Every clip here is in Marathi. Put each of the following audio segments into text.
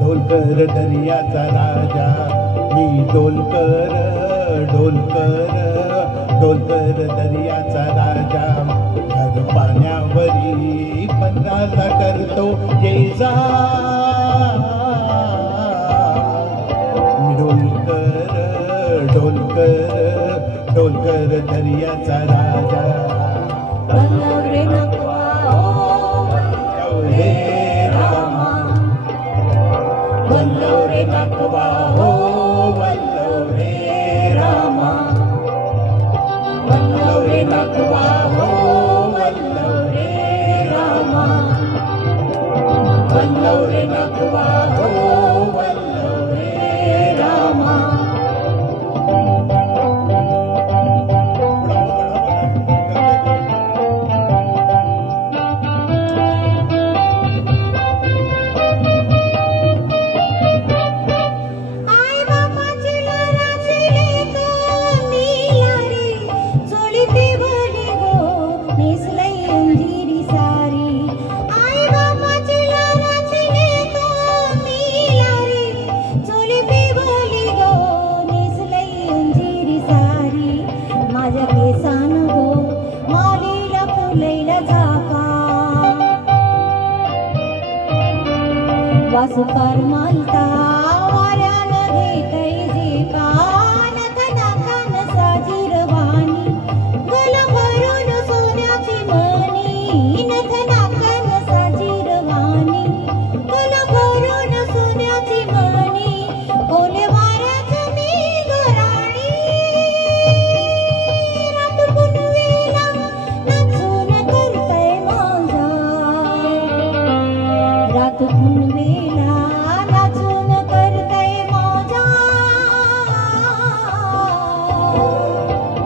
ढोलकर दर्याचा राजा मी ढोलकर दर्याचा राजा घर पाण्यावरी पन्नासा करतो ये जा मी ढोलकर दर्याचा राजा वल्लव रे नागवा हो वल्लव रे रामा वल्लव रे नागवा हो वल्लव रे रामा वल्लव रे नागवा हो वल्लव रे रामा वासुकार मालता वाऱ्यान घेतय झेपा नथनाकान साजिरवाणी गल भरून सोन्याची मणी नथनाकान साजिरवाणी गल भरून सोन्याची मणी ओले वाऱ्याचं मी गराणी रात पुनवेला नाचून करतय माझा रात पुनवेला नाचून करतय माझा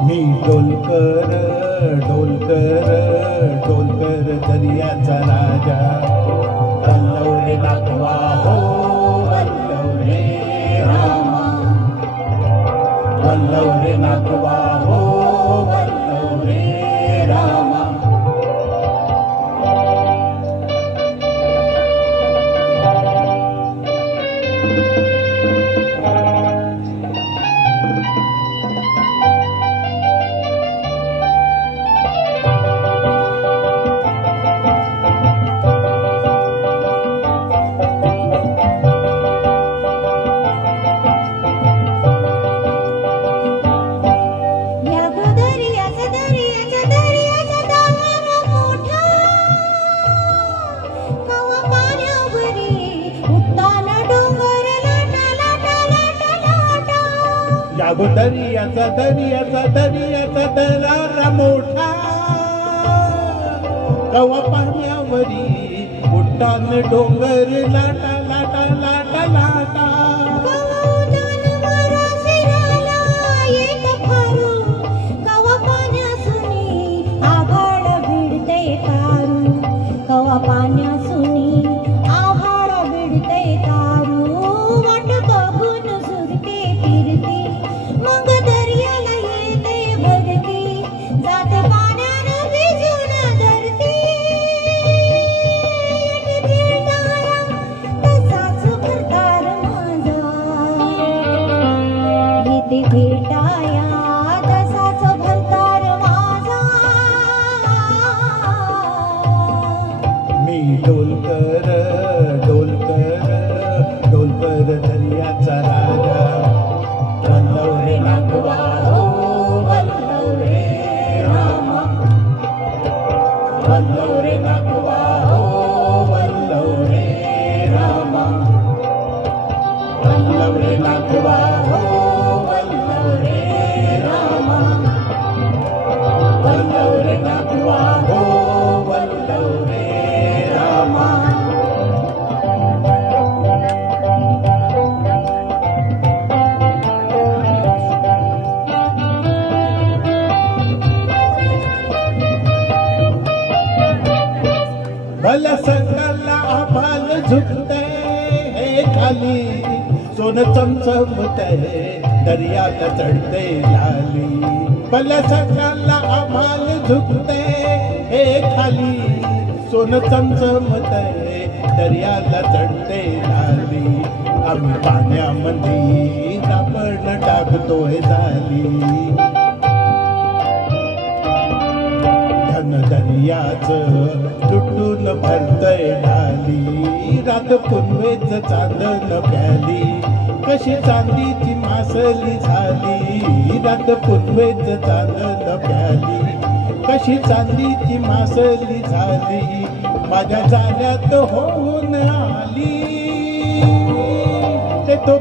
मी ढोलकर दर्याचा राजा वल्लव रे नागवा हो वल्लव रे रामा वल्लव रे नागवा हो वल्लव रे रामा यागो दर्याचा दरारा मोठा कवा पाण्यावरी उड्डाण डोंगर लाटा लाटा लाटा लाटा कवा पाण्यासुनी आभाळ भिडतय तारू कवा पाण्यासुनी आभाळ भिडतय तारू वाट बघून सुरते फिरते मग दर्याला येते भरती जाते पाण्यानं भिजून धरती तसाच भरतार झुकतय हे खाली, सोन चमचमतय दर्यात चढते लाली. भल्या सकाळला आम्हाल झुकतय हे खाली, सोन चमचमतय दर्याला चढते लाली. आम्ही पाण्यामध्ये आपण टाकतोय झाली. धन दर्याचं लुटून भरतय ढाली. रात पुनवेच चांदन प्याली, कशी चांदीची मासली झाली. रात पुनवेच चांदन प्याली, कशी चांदीची मासली झाली. माझ्या जाण्यात होऊन आली ते तो